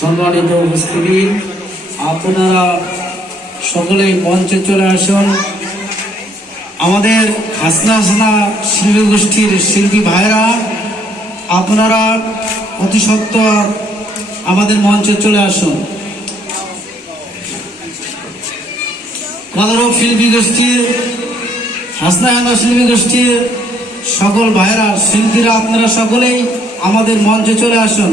সম্মানিত উপস্থিতি। আপনারা সকলেই মঞ্চে চলে আসুন। আমাদের হাসনা হাসনা শিল্পী গোষ্ঠীর শিল্পী ভাইরা আপনারা অতি সত্বর আমাদের মঞ্চে চলে আসুন। কলরব শিল্পী গোষ্ঠীর হাসনা হাসনা শিল্পী গোষ্ঠীর সকল ভাইরা শিল্পীরা, আপনারা সকলেই আমাদের মঞ্চে চলে আসুন।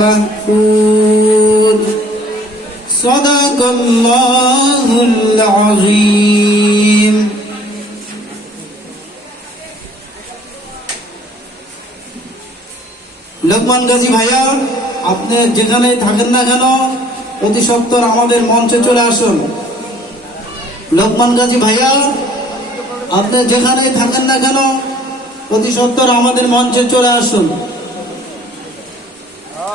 محفوظ صدق الله العظيم লোকমান গাজী ভাইয়া আপনি যেখানে থাকেন না কেন অতি সত্তর আমাদের মঞ্চে চলে আসুন লোকমান গাজী ভাইয়া আপনি যেখানে থাকেন না কেন অতি সত্তর আমাদের মঞ্চে চলে আসুন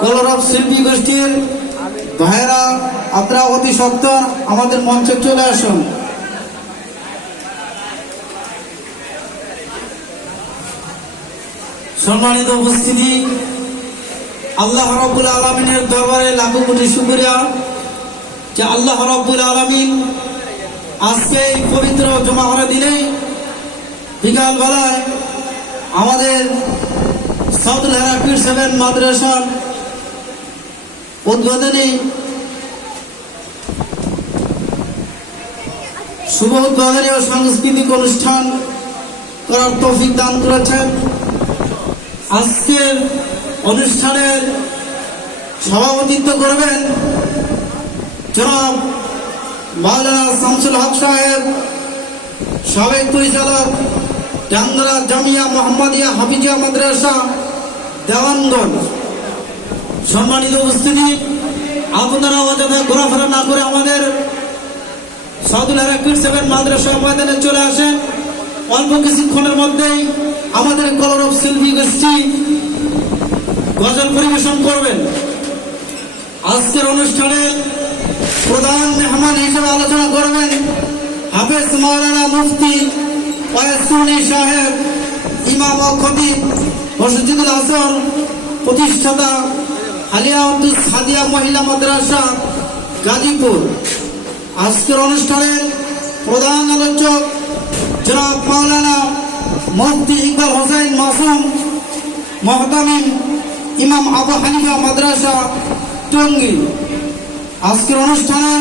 কলরব শিল্পী গোষ্ঠীর ভাইরা আপনারা অতি সত্তর আমাদের মঞ্চে চলে আসুন। সম্মানিত উপস্থিতি, আল্লাহ রব্বুল আলমিনের দরবারে লাখো কোটি শুক্রিয়া যে আল্লাহ রব্বুল আলমিন আজকে এই পবিত্র জমা জমাহরা দিনে বিকালবেলায় আমাদের সাউথ হেরাপির সেভেন মাদ্রাসার উদ্বোধনী শুভ উদ্বোধনী ও সাংস্কৃতিক অনুষ্ঠান করার তৌফিক দান করেছেন। আজকের অনুষ্ঠানের সভাপতিত্ব করবেন জনাব মাওলানা শামসুল হক সাহেব, সাবেক পরিচালক ডাঙ্গরা জামিয়া মোহাম্মদিয়া হাফিজিয়া মাদ্রাসা, দেওয়ানগঞ্জ। সম্মানিত উপস্থিতি, আপনারা অযথা ঘোরাফেরা না করে আমাদের সাদুল হারাকির সেভেন মাদ্রাসা ময়দানে চলে আসেন। অল্প কিছুক্ষণের মধ্যেই আমাদের কলরব শিল্পী গোষ্ঠী গজল পরিবেশন করবেন। আজকের অনুষ্ঠানে প্রধান মেহমান হিসেবে আলোচনা করবেন হাফেজ মাওলানা মুফতি ওয়াসুনি সাহেব, ইমাম ও খতিব মসজিদুল হাসান প্রতিষ্ঠাতা আলিয়াউদ্দিন সাদিয়া মহিলা মাদ্রাসা, গাজীপুর। আজকের অনুষ্ঠানে প্রধান আলোচক জনাব মাওলানা মুফতি ইকবাল হোসেন মাসুম, মহতামিম ইমাম আবু হানিফা মাদ্রাসা, টঙ্গী। আজকের অনুষ্ঠানে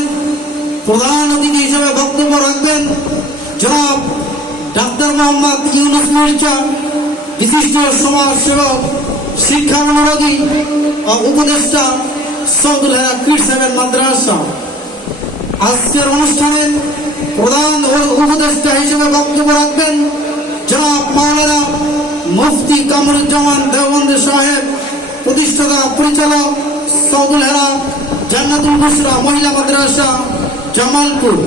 প্রধান অতিথি হিসেবে বক্তব্য রাখবেন জনাব ডাক্তার মোহাম্মদ ইউনুস মির্জা বিশিষ্ট সমাজ সেবক শিক্ষা অনুরাগী উপদেষ্টা সৌদুল সাহেবের মাদ্রাসা। আজকের অনুষ্ঠানে প্রধান উপদেষ্টা হিসেবে বক্তব্য রাখবেন জনাব মাওলানা মুফতি কামরুজ্জামান দেওবন্দ সাহেব, প্রতিষ্ঠাতা পরিচালক সৌদুল হেরা জান্নাতুল বুসরা মহিলা মাদ্রাসা, জামালপুর।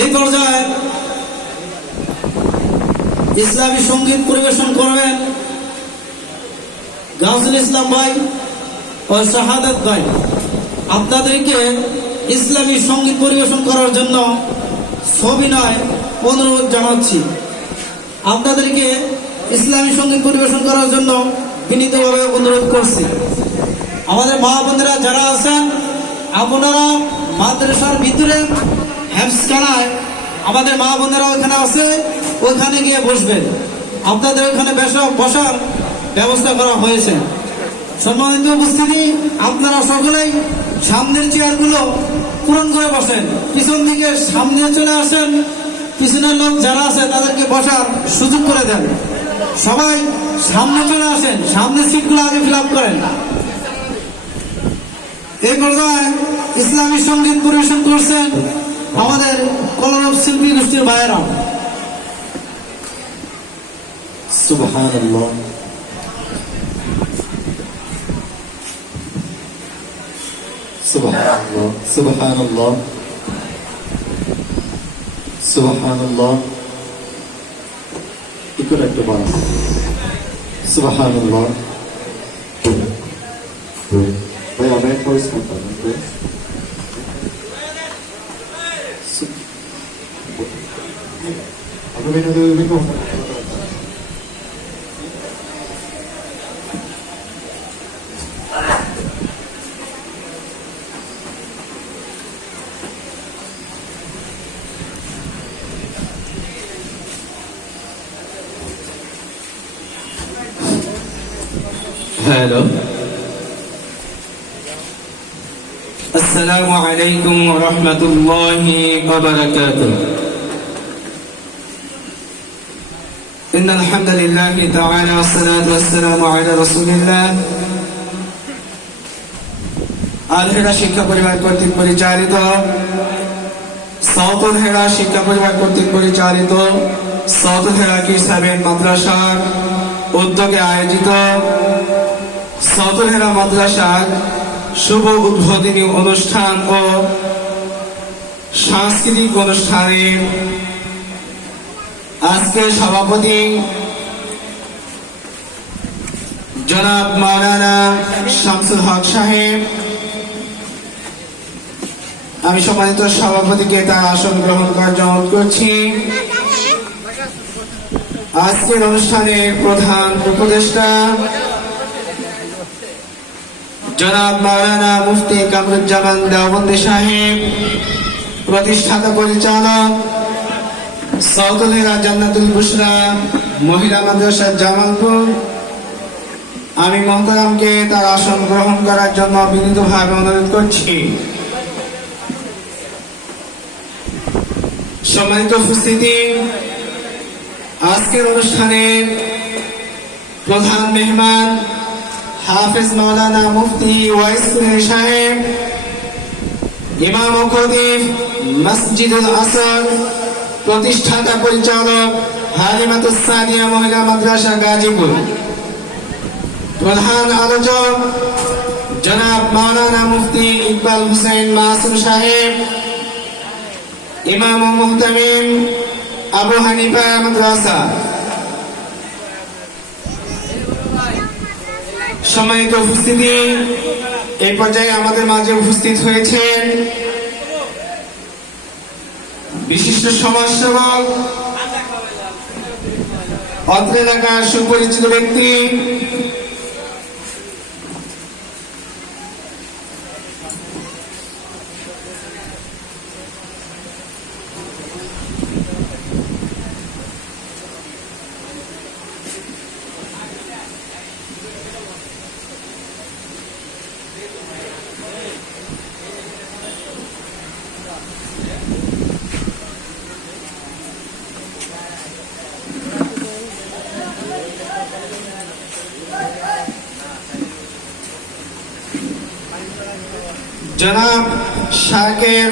এই পর্যায়ে ইসলামী সংগীত পরিবেশন করবেন গাউসুল ইসলাম ভাই ও শাহাদাত দেয় আপনাদেরকে ইসলামী সংগীত পরিবেশন করার জন্য সবিনয় অনুরোধ জানাচ্ছি। আপনাদেরকে ইসলামী সংগীত পরিবেশন করার জন্য বিনীতভাবে অনুরোধ করছি। আমাদের মা বোনেরা যারা আছেন, আপনারা মাদ্রাসার ভিতরে হ্যাপসখানায় আমাদের মা বোনেরা ওখানে আছে, ওখানে গিয়ে বসবেন আপনাদের ওখানে বসা- বসার ব্যবস্থা করা হয়েছে। সম্মানিত উপস্থিতি, আপনারা সকলেই সামনের চেয়ারগুলো পূরণ করে বসেন। পিছন দিকে সামনে চলে আসেন। পিছনের লোক যারা আছে, তাদেরকে বসার সুযোগ করে দেন। সবাই সামনে চলে আসেন, সামনে সিটগুলো আগে ফিল করেন। এই পর্যায়ে ইসলামী সংগীত পরিবেশন করছেন আমাদের কলরব শিল্পী গোষ্ঠীর ভাইয়েরা সুবহানাল্লাহ সুবহানাল্লাহ সুবহানাল্লাহ সুবহানাল্লাহ ইকুর একটু বলা সুবহানাল্লাহ Voy a ver, pues, منهم السلام عليكم ورحمة الله وبركاته إن الحمد لله تعالى والصلاة والسلام على رسول الله Alhera শিক্ষা পরিবার কর্তৃক পরিচালিত সাউথ হেরা শিক্ষা পরিবার কর্তৃক পরিচালিত সাউথ হেরা কি সাবেন মাদ্রাসার উদ্যোগে আয়োজিত সতহেরা মাদ্রাসার শুভ উদ্বোধনী অনুষ্ঠান ও সাংস্কৃতিক অনুষ্ঠানে আজকে সভাপতি জনাব মাওলানা শামসুল হক সাহেব। আমি সম্মানিত সভাপতিকে তার আসন গ্রহণ করার জন্য করছি। আজকের অনুষ্ঠানের প্রধান উপদেষ্টা জনাব মাওলানা মুফতি কামরুজ্জামান দেওবন্দি সাহেব, প্রতিষ্ঠাতা পরিচালক সৌদুলেরা জান্নাতুল বুসরা মহিলা মাদ্রাসা জামালপুর। আমি মহতারামকে তার আসন গ্রহণ করার জন্য বিনীতভাবে অনুরোধ করছি। সম্মানিত উপস্থিতি, আজকের অনুষ্ঠানের প্রধান মেহমান হাফেজ মাওলানা মুফতি ওয়াইস কুরেশি সাহেব, ইমাম খতিব, মসজিদুল আসর প্রতিষ্ঠাতা পরিচালক হালিমাতুস সানিয়া মহিলা মাদ্রাসা গাজীপুর। প্রধান আলোচক জনাব মাওলানা মুফতি ইকবাল হুসেন মাসুম সাহেব, ইমাম মুহতামিম আবু হানিফা মাদ্রাসা। সম্মানিত উপস্থিতি এই পর্যায়ে আমাদের মাঝে উপস্থিত হয়েছেন বিশিষ্ট সমাজসেবক অত্র এলাকার সুপরিচিত ব্যক্তি জনাব শাকের,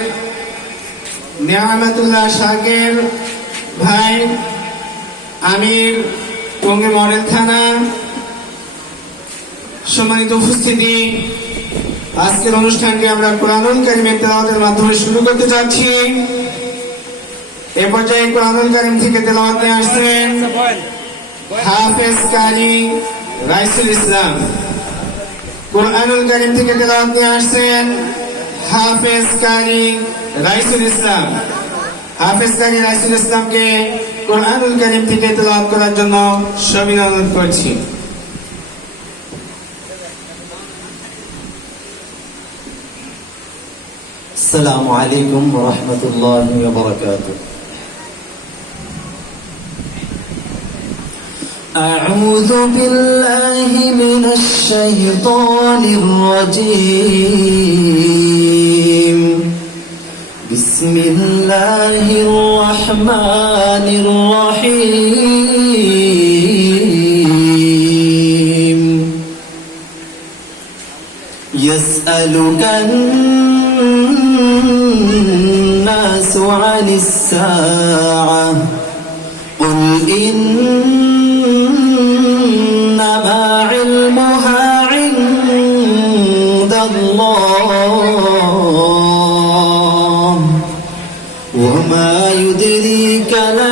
নিয়ামতুল্লাহ শাকের ভাই, আমির টঙ্গী মডেল থানা। সম্মানিত উপস্থিতি, আজকের অনুষ্ঠানটি আমরা কোরআনুল কারিমের তেলাওয়াতের মাধ্যমে শুরু করতে যাচ্ছি এ পর্যায়ে কোরআনুল কারিম থেকে তেলাওয়াত নিয়ে আসছেন হাফেজ কালী রাইসুল ইসলাম। কোরআনুল কারিম থেকে তেলাওয়াত নিয়ে আসছেন হাফেজ কারি রাইসুল ইসলাম হাফেজ কারি রাইসুল ইসলামকে কোরআনুল কারিম থেকে তেলাওয়াত করার জন্য সবিনয় অনুরোধ করছি السلام عليكم ورحمة الله وبركاته أعوذ بالله من الشيطان الرجيم بسم الله الرحمن الرحيم. يسألك الناس عن الساعة. قل إنما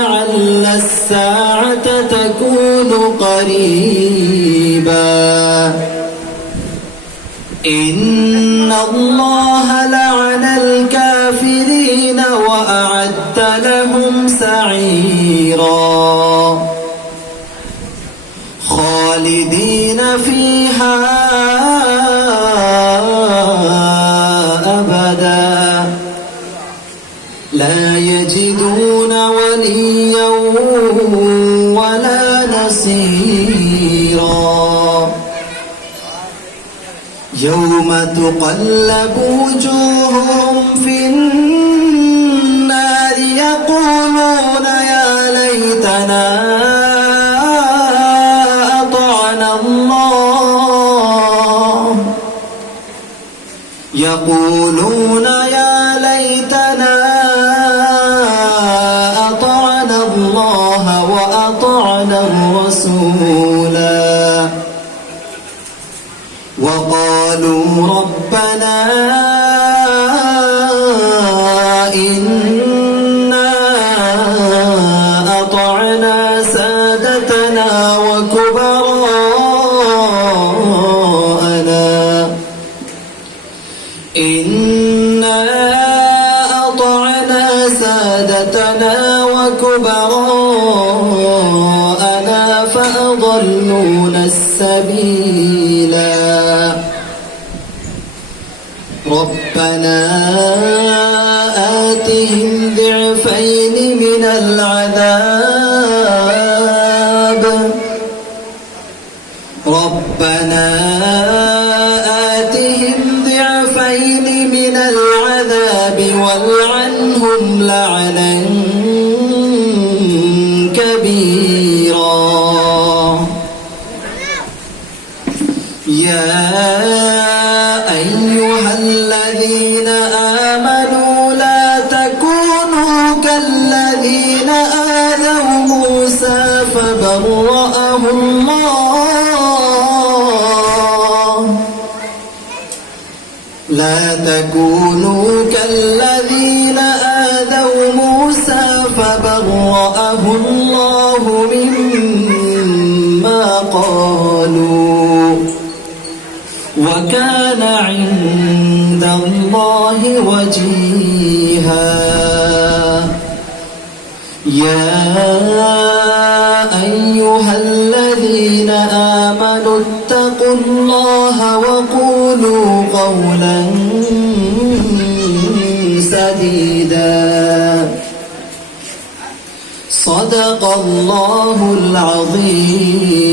لعل الساعة تكون قريبا. إن الله لعن الكافرين وأعد لهم سعيرا. خالدين فيها لا يجدون وليا ولا نصيرا. يوم تقلب وجوههم يقولون يا ليتنا سادتنا وكبراءنا فأضلونا السبيلا. ربنا آتهم ضعفين من العذاب. ربنا تكونوا كالذين آذوا موسى فبرأه الله مما قالوا. وكان عند الله وجيها. يا أيها الذين آمنوا اتقوا الله وقولوا قولا صدق الله العظيم.